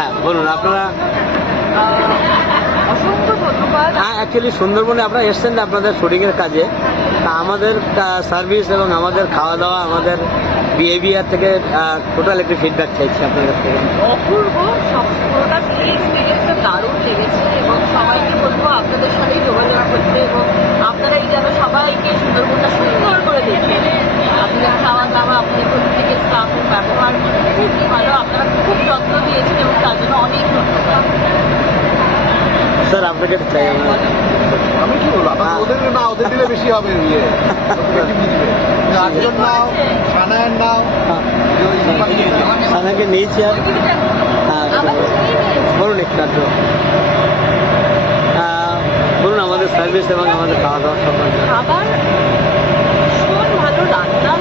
হ্যাঁ বলুন আপনারা। অসংখ্য ধন্যবাদ। হ্যাঁ অ্যাকচুয়ালি সুন্দরবনে আপনারা এসছেন আপনাদের শুটিংয়ের কাজে, তা আমাদের সার্ভিস এবং আমাদের খাওয়া দাওয়া, আমাদের বিহেভিয়ার থেকে টোটাল একটি ফিডব্যাক চাইছি আপনাদের কাছ থেকে। অপূর্ব, সব পুরোটা সেই এক্সপিরিয়েন্সটা দারুণ লেগেছে এবং সবাইকে বলবো আপনাদের সাথেই যোগাযোগ করতে এবং আপনারাই যেন সবাইকে সুন্দরবনটা সুন্দর করে দেখে আপনাদের খাওয়া দাওয়া, আপনাদের প্রত্যেকের স্টাফের ব্যবহার খুবই ভালো, আপনারা খুব যত্ন দিয়েছেন এবং তার জন্য অনেক ধন্যবাদ। স্যার আপনাকে চাই আমরা। আমি কি বলবো, ওদের না, ওদের দিলে বেশি হবে ইয়ে বেশি বুঝবে। রাজন নাও, সানায়ের নাও, সানাকে নিয়েছি আর হ্যাঁ বলুন একটু আধটু। বলুন আমাদের সার্ভিস এবং আমাদের খাওয়া দাওয়া সম্বন্ধে। খাবার ভীষণ ভালো, রান্না